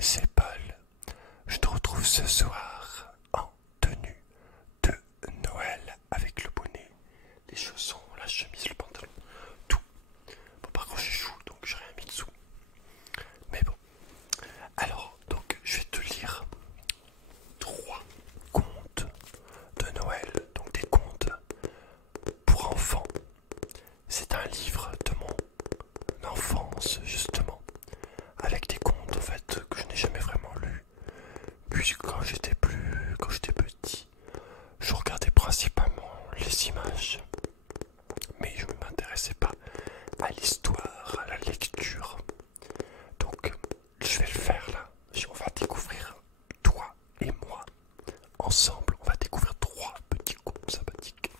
c'est Paul. Je te retrouve ce soir en tenue de Noël avec le bonnet, les chaussons, la chemise, le pantalon, tout. Bon, par contre, je suis chou donc j'ai rien mis dessous. Mais bon. Alors, donc, je vais te lire trois contes de Noël, donc des contes pour enfants. C'est un livre de mon enfance, justement, avec des contes en fait que je n'ai jamais vraiment lus, puisque quand j'étais petit, je regardais principalement les images, mais je ne m'intéressais pas à l'histoire, à la lecture. Donc, je vais le faire là. On va découvrir, toi et moi, ensemble, on va découvrir trois petits contes sympathiques.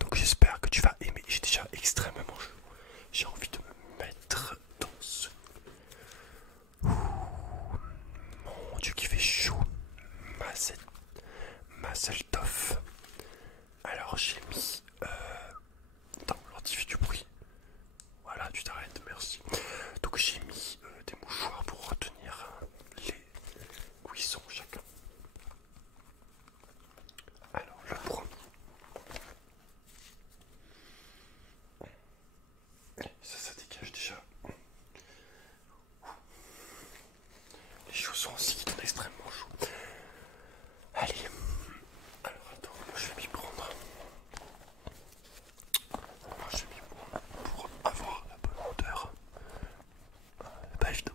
Donc, j'espère que tu vas aimer. J'ai déjà extrêmement chaud. J'ai envie de me mettre dans ce... Ouh, mon Dieu, qui fait chaud. Mazeltov. Alors, j'ai mis... Attends, l'ordi fait du bruit. Voilà, tu t'arrêtes, merci. Donc, j'ai mis des mouchoirs pour retenir les cuissons chacun. Alors, le premier. Ça dégage déjà. Les chaussons aussi qui sont extrêmement chauds. Allez. Alors, attends, moi je vais m'y prendre. Moi je vais m'y prendre pour avoir la bonne odeur. Pas évident.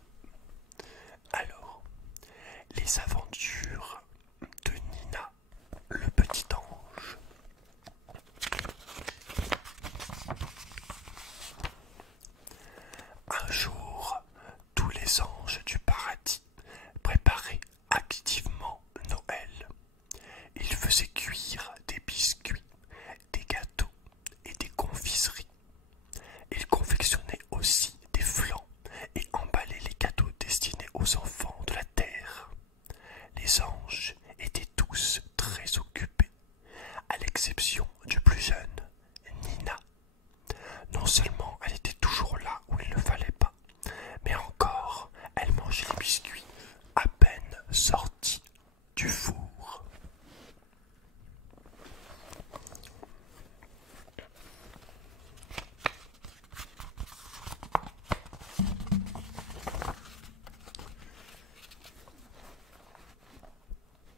Alors, les aventures de Nina, le petit ange. Un jour, tous les anges du paradis préparaient activement Noël. Ils faisaient cuire des biscuits, des gâteaux et des confiseries. Ils confectionnaient aussi des flans et emballaient les cadeaux destinés aux enfants de la terre. Les anges étaient tous très occupés, à l'exception du plus jeune, Nina. Non seulement elle était toujours là où il ne fallait pas, mais encore elle mangeait les biscuits à peine sortis du four.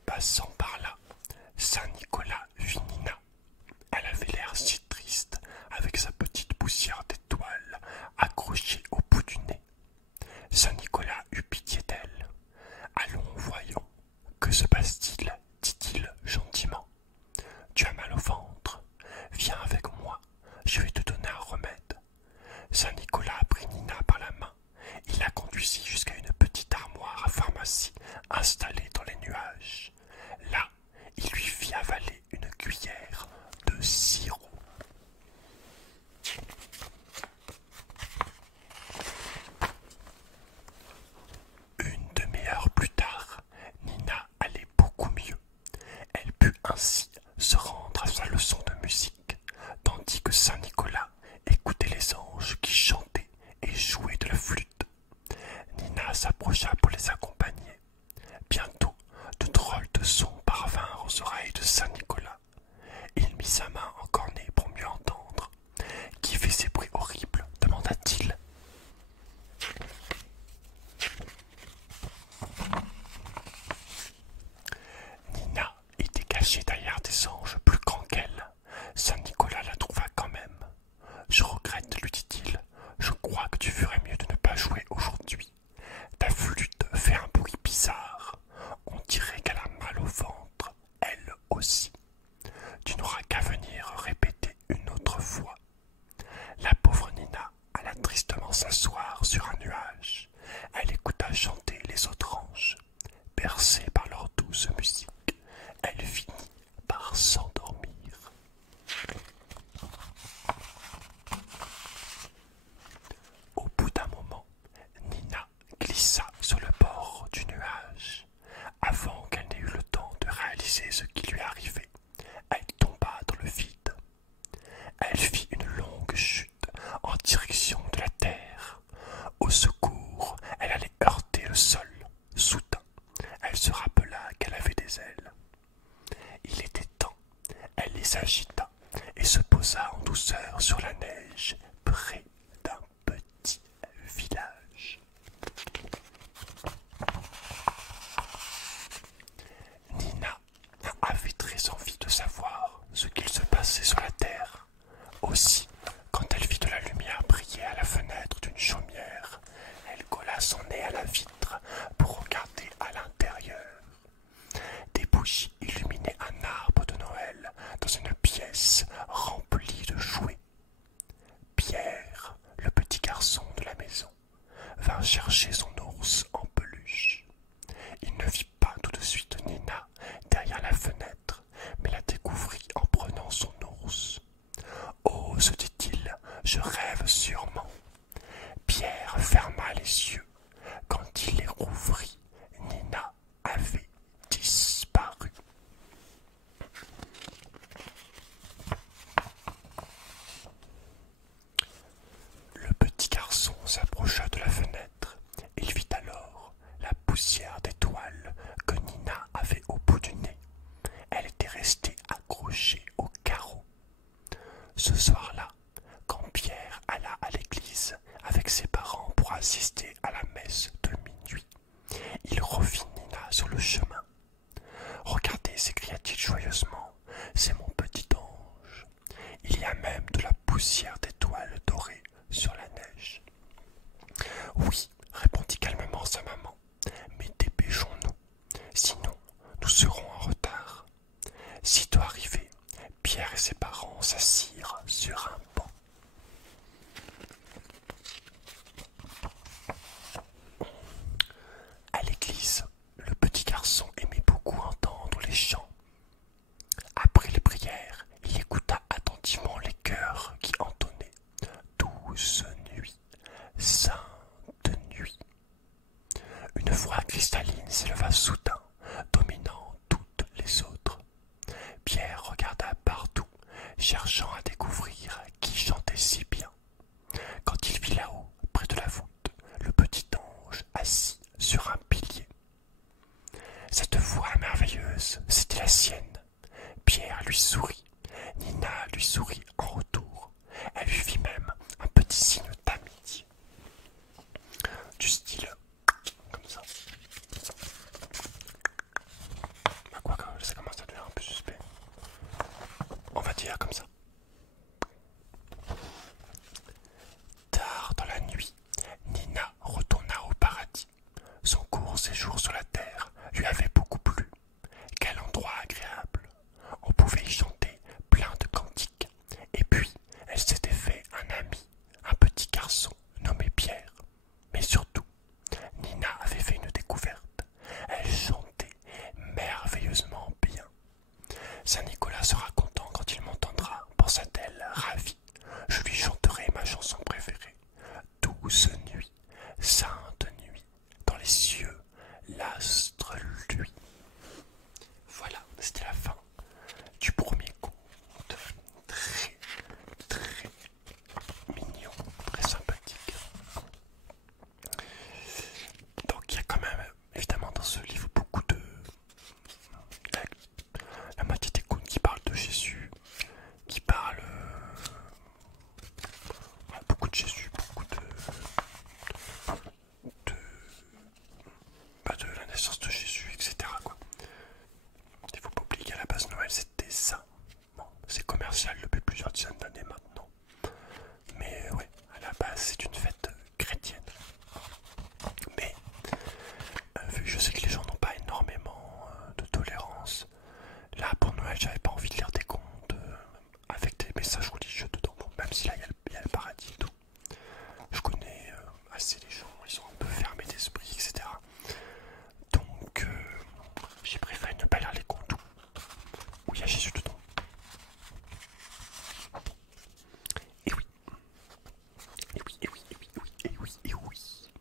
Passant par là, Saint-Nicolas vit Nina. Elle avait l'air si triste, avec sa petite poussière d'étoiles accrochée au bout du nez. Saint-Nicolas eut pitié d'elle. Allons, voyons, que se passe-t-il dit-il gentiment. Tu as mal au ventre. Viens avec moi, je vais te donner un remède. Saint-Nicolas prit Nina par la main. Il la conduisit jusqu'à une petite armoire à pharmacie installée dans les nuages. Là, il lui fit avaler une cuillère de sirop. Une demi-heure plus tard, Nina allait beaucoup mieux. Elle put ainsi se rendre à sa leçon de musique, tandis que Saint-Nicolas écoutait les anges qui chantaient et jouaient de la flûte. Nina s'approcha pour les accompagner. Bientôt, de drôles de sons parvinrent aux oreilles de Saint-Nicolas. Il mit sa main en cornet pour mieux entendre. « Qui fait ces bruits horribles ?» demanda-t-il. Nina était cachée derrière des anges plus grands qu'elle. Saint-Nicolas la trouva quand même. « Je regrette, lui dit-il. Je crois que tu ferais mieux de ne pas jouer aujourd'hui. Ta flûte fait un bruit bizarre. On dirait qu'elle a mal au ventre, elle aussi. Tu n'auras qu'à venir répéter une autre fois. » La pauvre Nina alla tristement s'asseoir sur un nuage. Elle écouta chanter les autres anges. Bercée par leur douce musique, elle finit par s'endormir. Au bout d'un moment, Nina glissa sur le bord du nuage. Avant qu'elle n'ait eu le temps de réaliser ce qui lui arrivait, elle tomba dans le vide. Elle fit une longue chute en direction de la terre. Au secours, elle allait heurter le sol. poussière d'étoiles que Nina avait au bout du nez. Elle était restée accrochée au carreau. Ce soir-là, quand Pierre alla à l'église avec ses parents pour assister à la messe de minuit, il revit Nina sur le chemin. « Regardez, s'écria-t-il joyeusement, c'est mon petit ange. Il y a même de la poussière d'étoiles dorées sur la neige. » « Oui, répondit calmement sa maman, mais dépêchons-nous, sinon nous serons en retard. » Sitôt arrivés, Pierre et ses parents s'assirent sur un banc. À l'église, le petit garçon aimait beaucoup entendre les chants. Après les prières, il écouta attentivement les chœurs qui entonnaient « Douce nuit, sainte nuit ». Une voix cristalline s'éleva soudain, dominant toutes les autres. Pierre regarda partout, cherchant à découvrir qui chantait si bien. Quand il vit là-haut, près de la voûte, le petit ange assis sur un pilier. Cette voix merveilleuse, c'était la sienne. Pierre lui sourit, Nina lui sourit en retour. Elle lui fit même un petit signe d'amitié. Du style, comme ça. Bah quoi, ça commence à devenir un peu suspect. On va dire comme ça. Tard dans la nuit, Nina retourna au paradis. Son court séjour sur la terre lui avait beaucoup plu. Quel endroit agréable! On pouvait y chanter plein de cantiques. Et puis, elle s'était fait un ami, un petit garçon nommé Pierre. Mais surtout, Nina avait fait une découverte. Elle chantait merveilleusement bien. Saint-Nicolas sera content quand il m'entendra, pensa-t-elle, ravie. Je lui chanterai ma chanson préférée. Douce nuit, sainte nuit, dans les cieux, l'astre luit. Voilà, c'était la fin du premier conte. Très, très mignon, très sympathique. Donc il y a quand même, évidemment, dans ce livre, beaucoup de... La moitié des contes qui parlent de Jésus, qui parlent... beaucoup de Jésus, beaucoup de la naissance de Jésus, etc. quoi. Il faut pas oublier qu'à la base Noël c'était ça. Bon, c'est commercial depuis plusieurs dizaines d'années maintenant. Mais ouais, à la base c'est une fête chrétienne. Mais vu que je sais que les gens n'ont pas énormément de tolérance, là pour Noël j'avais pas envie de lire des contes avec des messages religieux dedans. Bon, même si là il y a le paradis et tout. Je connais assez les gens, ils sont un peu fermés d'esprit, etc. Donc j'ai préféré ne pas lire les contes où il y a Jésus dedans. Et oui. Et oui, et oui, et oui, et oui, et oui, et oui.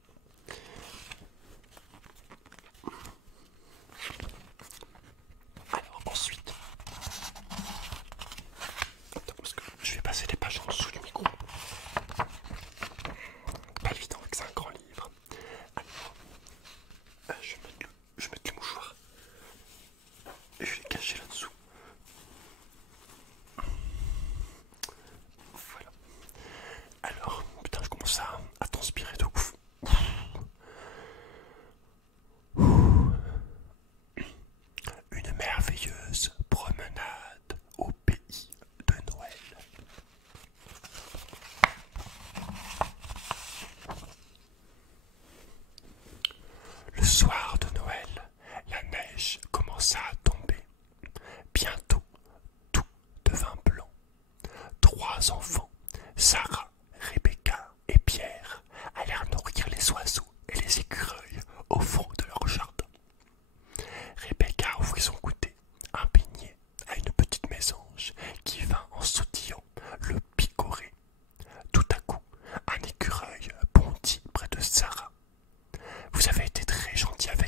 Alors ensuite, attends, parce que je vais passer les pages en dessous du micro. Pas évident avec un grand livre. Alors, je vais mettre le mouchoir. Et je vais les cacher là-dessous. Voilà. Alors, putain, je commence à transpirer de ouf. Une merveilleuse promenade au pays de Noël. Le soir de Noël, la neige commença à tomber. Bientôt, tout devint blanc. 3 enfants, Sarah, Rebecca et Pierre, allèrent nourrir les oiseaux et les écureuils au fond de leur jardin. Rebecca ouvrit son goûter, un beignet à une petite mésange qui vint en sautillant le picorer. Tout à coup, un écureuil bondit près de Sarah. « Vous avez été très gentil avec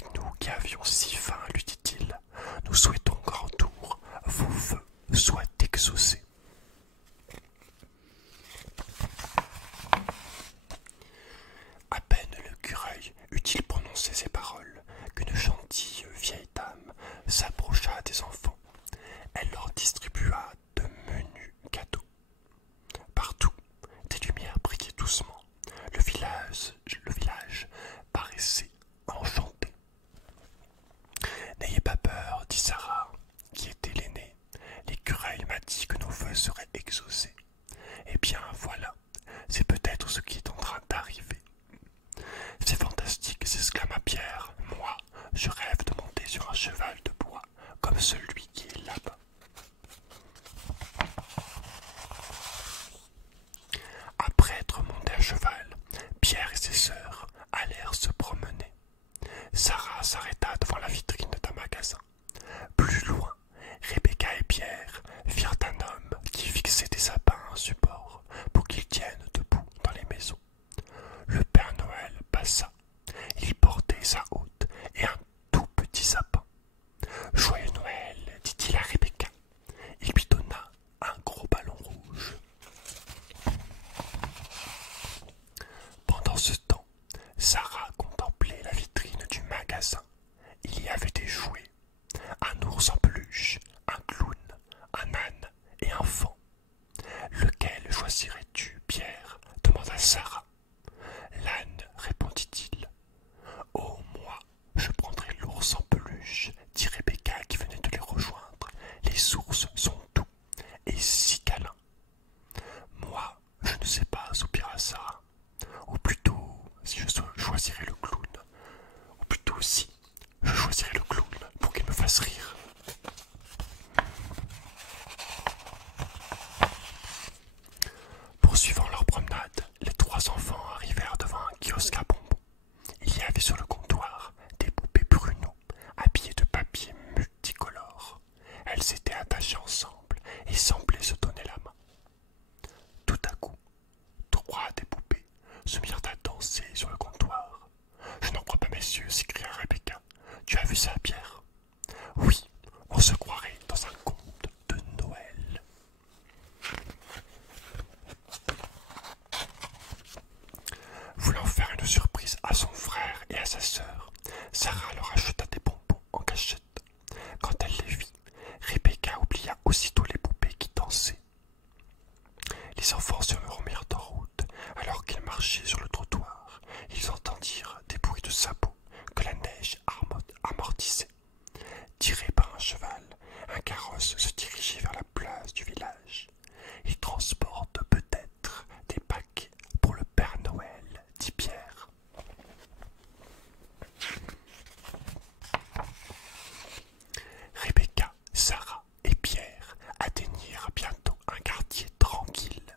Sarah s'arrêta devant la vitrine d'un magasin. Plus loin, Rebecca et Pierre virent un homme qui fixait des sapins à un support pour qu'ils tiennent debout dans les maisons. Le Père Noël passa. Il portait sa hotte et un tout petit sapin. « Joyeux Noël !» dit-il à Rebecca. Il lui donna un gros ballon rouge. Pendant ce temps, Sarah contemplait la vitrine du magasin. Il y avait des jouets, un ours en peluche, un clown, un âne et un faon. Lequel choisirais-tu, Pierre demanda Sarah. L'âne, répondit-il. Oh, moi, je prendrai l'ours en peluche, dit Rebecca qui venait de les rejoindre. Les ours sont doux et si câlins. Moi, je ne sais pas, soupira Sarah. Ou plutôt, si je choisirais le clown. Ou plutôt, si je choisirais le clown pour qu'il me fasse rire. Poursuivant leur promenade, les trois enfants arrivèrent devant un kiosque à bonbons. Il y avait sur le comptoir des poupées Bruno, habillées de papier multicolore. Elles étaient attachées ensemble et semblaient se donner la main. Tout à coup, trois des poupées se mirent à danser sur le comptoir. « Je n'en crois pas, messieurs, s'écria Rebecca. Tu as vu ça, Pierre ? Oui, on se croirait dans un conte de Noël. » Voulant faire une surprise à son frère et à sa sœur, Sarah leur acheta des bonbons en cachette. Quand elle les vit, Rebecca oublia aussitôt les poupées qui dansaient. Les enfants se remirent en route alors qu'ils marchaient sur le trottoir. Ils entendirent des bruits de sabots que la neige amortissait. Tiré par un cheval, un carrosse se dirigeait vers la place du village. Il transporte peut-être des paquets pour le Père Noël, dit Pierre. Rebecca, Sarah et Pierre atteignirent bientôt un quartier tranquille.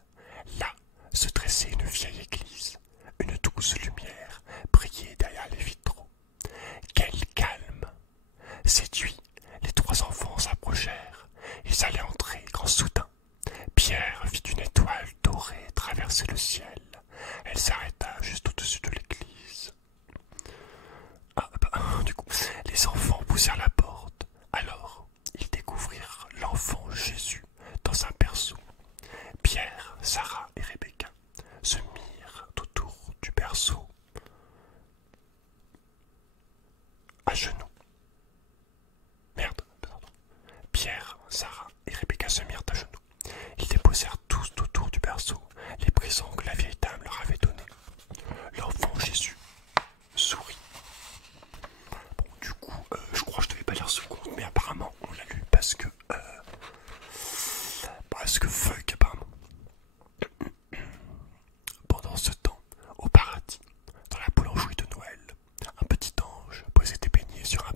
Là se dressait une vieille église. Une douce lumière brillait derrière les vitraux. Quel calme! Séduits, les trois enfants s'approchèrent. Ils allaient entrer quand soudain, Pierre vit une étoile dorée traverser le ciel. Elle s'arrêta juste au-dessus de l'église. Du coup, les enfants poussèrent la porte. Alors, ils découvrirent l'enfant Jésus dans un berceau. Pierre, Sarah et Rebecca se mirent autour du berceau, à genoux. Merde, pardon. Pierre, Sarah et Rebecca se mirent à genoux. Ils déposèrent tous autour du berceau les présents que la vieille dame leur avait donnés. L'enfant Jésus sourit. Bon, du coup, je crois que je devais pas lire ce conte, mais apparemment on l'a lu parce que fuck apparemment. Pendant ce temps, au paradis, dans la boulangerie de Noël, un petit ange posait des beignets sur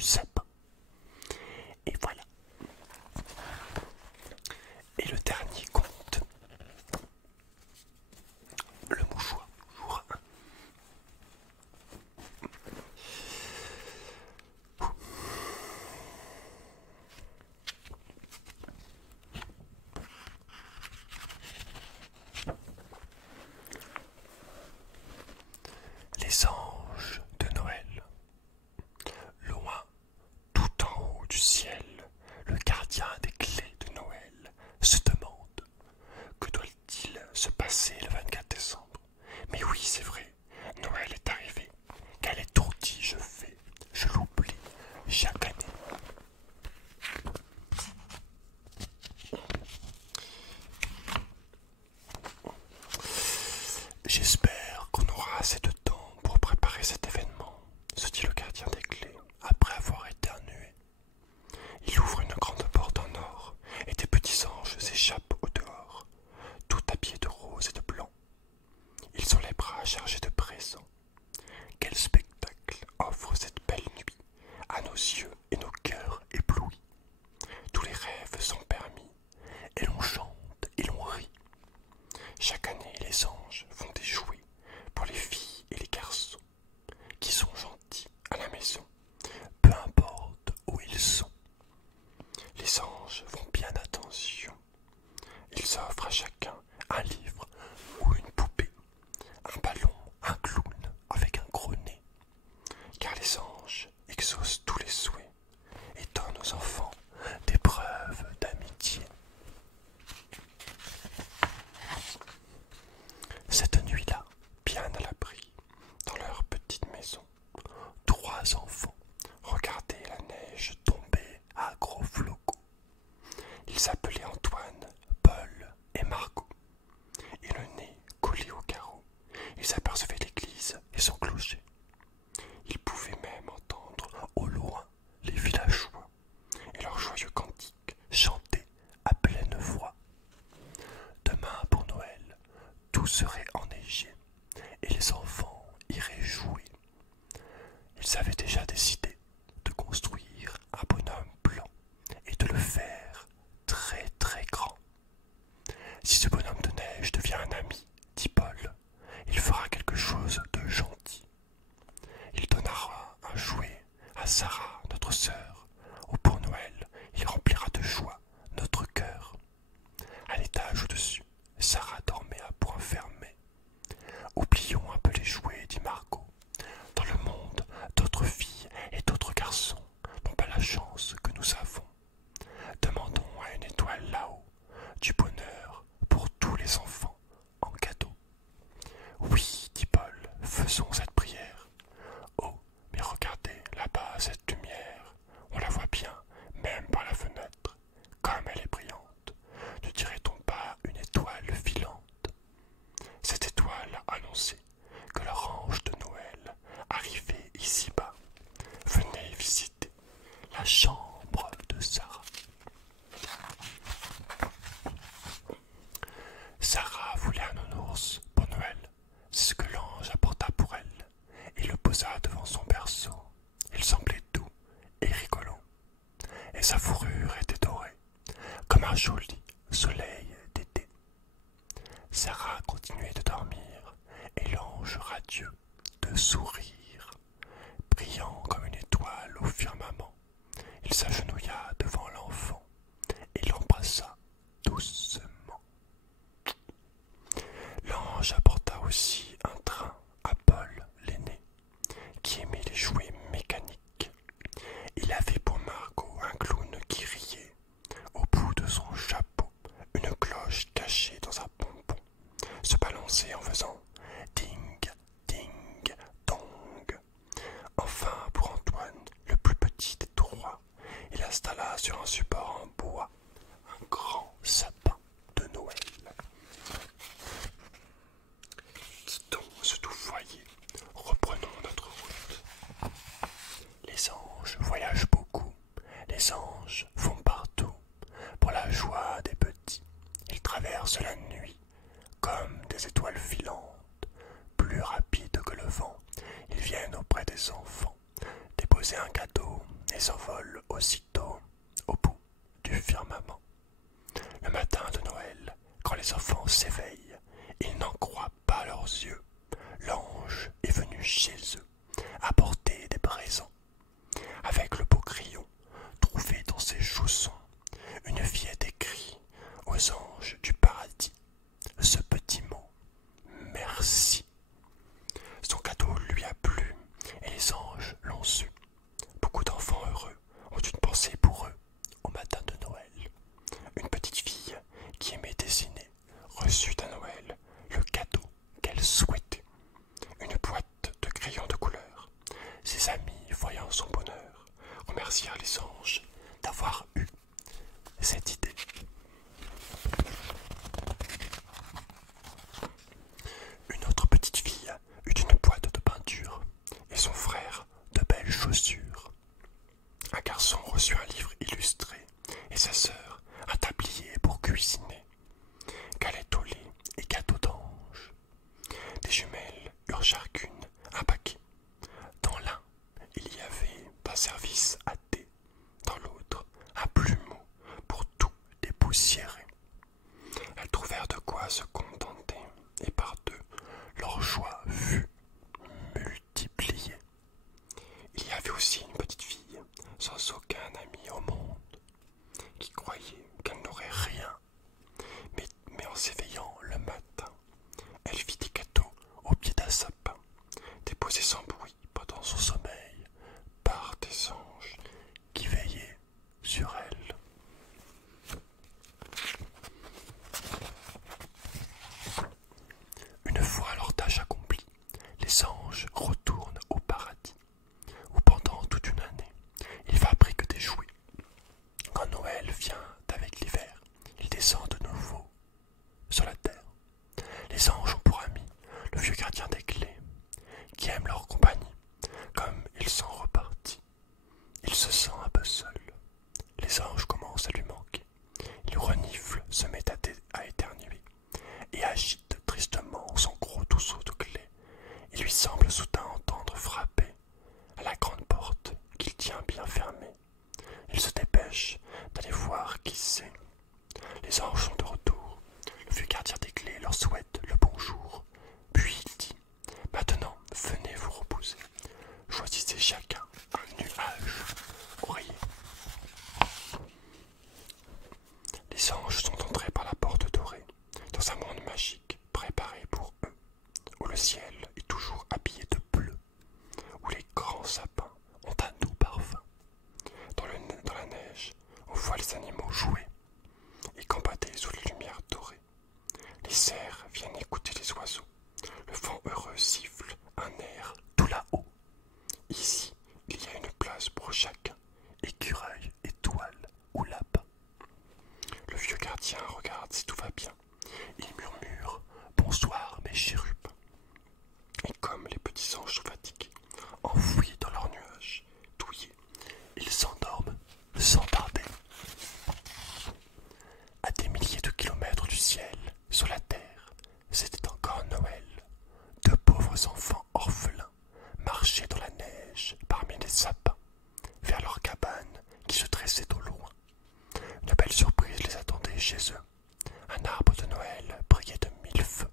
du sapin. Et voilà. Et le dernier conte, le mouchoir. Les anges de Noël. Loin, tout en haut du ciel, le gardien des clés de Noël se demande: que doit-il se passer le 24 décembre? Mais oui, c'est vrai, Noël est arrivé. Quel étourdi je fais, je l'oublie chaque année. J'espère qu'on aura assez de temps pour préparer cet événement, se dit le gardien des clés, après avoir éternué. Il ouvre une grande porte en or, et des petits anges s'échappent au dehors, tout habillés de rose et de blanc. Ils ont les bras chargés de présents. Quel spectacle offre cette belle nuit à nos yeux et nos cœurs éblouis. Tous les rêves sont permis, et l'on chante et l'on rit. Chaque année, les anges font des jouets pour les filles et les garçons qui sont gentils à la maison, peu importe où ils sont. Les anges font bien attention. Ils offrent à chacun un livre ou une poupée, un ballon, un clown avec un gros nez. Car les anges exaucent tous les souhaits et donnent aux enfants des preuves d'amitié. Cette nuit-là, bien à l'abri, dans leur petite maison, 3 enfants regardaient la neige tomber à gros flocons. Ils s'appelaient Antoine, Paul et Margot, et le nez collé au carreau, ils apercevaient l'église et son clocher. Ils pouvaient même entendre au loin les villageois et leurs joyeux cantiques chantés à pleine voix. Demain pour Noël, tout serait enneigé et les enfants iraient jouer. Ils avaient déjà décidé de construire un bonhomme blanc et de le faire très très grand. Si ce bonhomme de neige devient un ami, dit Paul, il fera quelque chose de gentil. Il donnera un jouet à Sarah, notre sœur, ou pour Noël, il remplira de joie notre cœur. À l'étage au-dessus, Sarah dormait à point fermé. Oublions un peu les jouets, dit Margot. Dans le monde, d'autres filles et d'autres garçons n'ont pas la chance que nous avons. Demandons à une étoile là-haut du bonheur pour tous les enfants en cadeau. Oui, dit Paul, faisons cette prière. Oh, mais regardez là-bas cette lumière. On la voit bien, même par la fenêtre. Comme elle est brillante. Ne dirait-on pas une étoile filante? Cette étoile annonçait que leur ange de Noël arrivait ici-bas. Venez visiter la chambre de Sarah. Sarah voulait un nounours pour Noël. C'est ce que l'ange apporta pour elle et le posa devant son berceau. Il semblait doux et rigolant, et sa fourrure était dorée, comme un joli soleil d'été. Sarah continuait de dormir, et l'ange radieux de sourire, brillant comme une étoile au firmament. Il s'agenouilla devant l'enfant et l'embrassa doucement. L'ange apporta aussi un train à Paul l'aîné, qui aimait les jouets mécaniques. Il avait pour Margot un clown qui riait, au bout de son chapeau, une cloche cachée dans un pompon, se balançait en faisant ding, ding, dong. Enfin, pour Antoine, le plus petit des 3, il installa sur un support en bois un grand sapin de Noël. Quittons ce doux foyer, reprenons notre route. Les anges voyagent beaucoup, les anges vont partout, pour la joie des petits. Ils traversent la nuit, comme des étoiles filantes, plus rapides que le vent. Ils viennent auprès des enfants, déposer un cadeau et et s'envolent aussitôt au bout du firmament. Le matin de Noël, quand les enfants s'éveillent, ils n'en croient pas leurs yeux. L'ange est venu chez eux apporter des présents. Avec le beau crayon trouvé dans ses chaussons, une fillette écrit aux anges du paradis ce petit mot: merci. Son cadeau lui a plu et les anges l'ont su. Beaucoup d'enfants heureux ont une pensée pour eux au matin de Noël. Une petite fille qui aimait dessiner reçut à Noël le cadeau qu'elle souhaitait, une boîte de crayons de couleur. Ses amis, voyant son bonheur, remercièrent les anges d'avoir eu cette idée. Une autre petite fille eut une boîte de peinture et son frère de belles chaussures. Un garçon reçut un livre illustré et sa sœur un tablier pour cuisiner. Galette au lait et gâteau d'ange. Des jumelles eurent chacune un paquet. Dans l'un, il y avait un service à thé, dans l'autre, un plumeau pour tout dépoussiérer. Elles trouvèrent de quoi se contenter, et par deux, leur joie fut multipliée. Il y avait aussi une petite fille, sans aucun ami au monde, qui croyait qu'elle n'aurait rien, mais en s'éveillant le matin, elle vit des gâteaux au pied d'un sapin, déposés sans bruit pendant son sommeil par des anges qui veillaient sur elle. Une fois leur tâche accomplie, les anges retournent au paradis, où pendant toute une année, ils fabriquent des jouets. Quand Noël vient avec l'hiver, ils descendent de nouveau sur la terre. Les anges ont pour ami le vieux gardien des clés, qui aime leur compagnie. Comme ils sont repartis, il se sent un peu seul. Les anges commencent à lui manquer. Il renifle, se met à éternuer et agite tristement son gros trousseau de clés. Il lui semble soudain entendre frapper à la grande porte qu'il tient bien fermée. Il se dépêche d'aller voir qui c'est. Les anges sont de retour. Le vieux gardien des clés leur souhaite le bonjour. Puis il dit: maintenant, venez vous reposer. Choisissez chacun un nuage oreiller. Les anges sont entrés par la porte dorée, dans un monde magique préparé pour eux, où le ciel est toujours habillé de bleu, où les grands sapins ont un doux parfum. Dans la neige, on voit les animaux jouer et gambader sous les lumières dorées. Les cerfs viennent écouter les oiseaux. Le vent heureux siffle un air tout là-haut. Ici, il y a une place pour chacun, écureuil, étoile ou lapin. Le vieux gardien regarde si tout va bien. Il murmure: bonsoir mes chérubins. Et comme les petits anges sont fatigués, enfouis dans leurs nuages, douillés, ils s'endorment sans tarder. À des milliers de kilomètres du ciel, sur la terre, c'était encore Noël. Deux pauvres enfants orphelins marchaient dans la neige parmi les sapins, vers leur cabane qui se dressait au loin. Une belle surprise les attendait chez eux. Un arbre de Noël brillait de 1000 feux.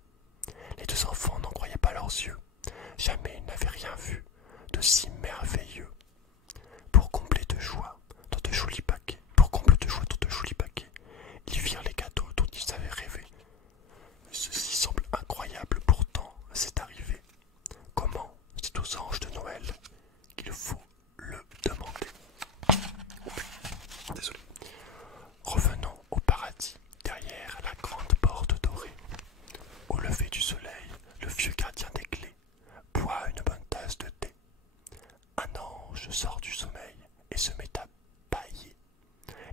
Les deux enfants n'en croyaient pas leurs yeux. Jamais ils n'avaient rien vu de si merveilleux. Pour combler de joie dans de jolis paquets, ils virent les cadeaux dont ils avaient rêvé. Ceci semble incroyable, pourtant c'est arrivé. Comment? C'est aux anges de Noël qu'il faut le demander. Désolé. Revenons au paradis, derrière la grande porte dorée. Au lever du soleil, le vieux gardien des clés boit une bonne tasse de thé. Un ange sort du sommeil et se met à bâiller.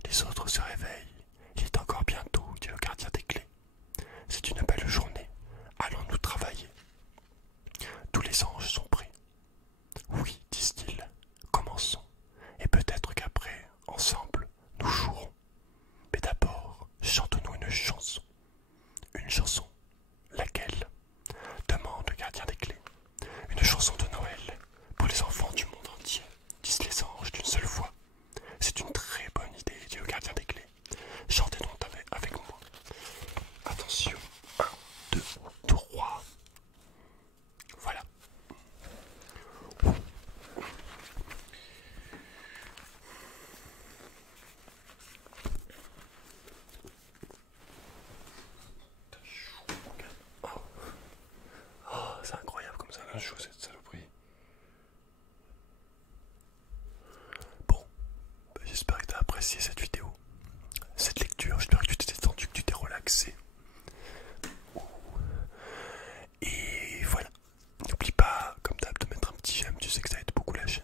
Les autres se réveillent. Il est encore bientôt, dit le gardien des clés. C'est une belle journée. Allons-nous travailler? Tous les anges sont prêts. Oui, disent-ils, commençons. Et peut-être qu'après, ensemble, nous jouerons. Mais d'abord, chantons-nous une chanson. Une chanson? Laquelle? Demande le gardien des clés. Une chanson de Noël pour les enfants du monde entier, disent les anges d'une seule voix. apprécié cette vidéo, cette lecture. J'espère que tu t'es détendu, que tu t'es relaxé. Et voilà. N'oublie pas, comme d'hab, de mettre un petit j'aime, tu sais que ça aide beaucoup la chaîne.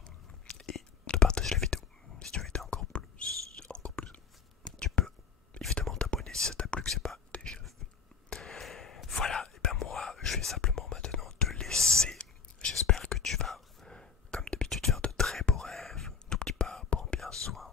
Et de partager la vidéo. Si tu veux aider encore plus, tu peux évidemment t'abonner si ça t'a plu, que c'est pas déjà fait. Voilà, et ben moi, je vais simplement maintenant te laisser. J'espère que tu vas, comme d'habitude, faire de très beaux rêves. N'oublie pas, prends bien soin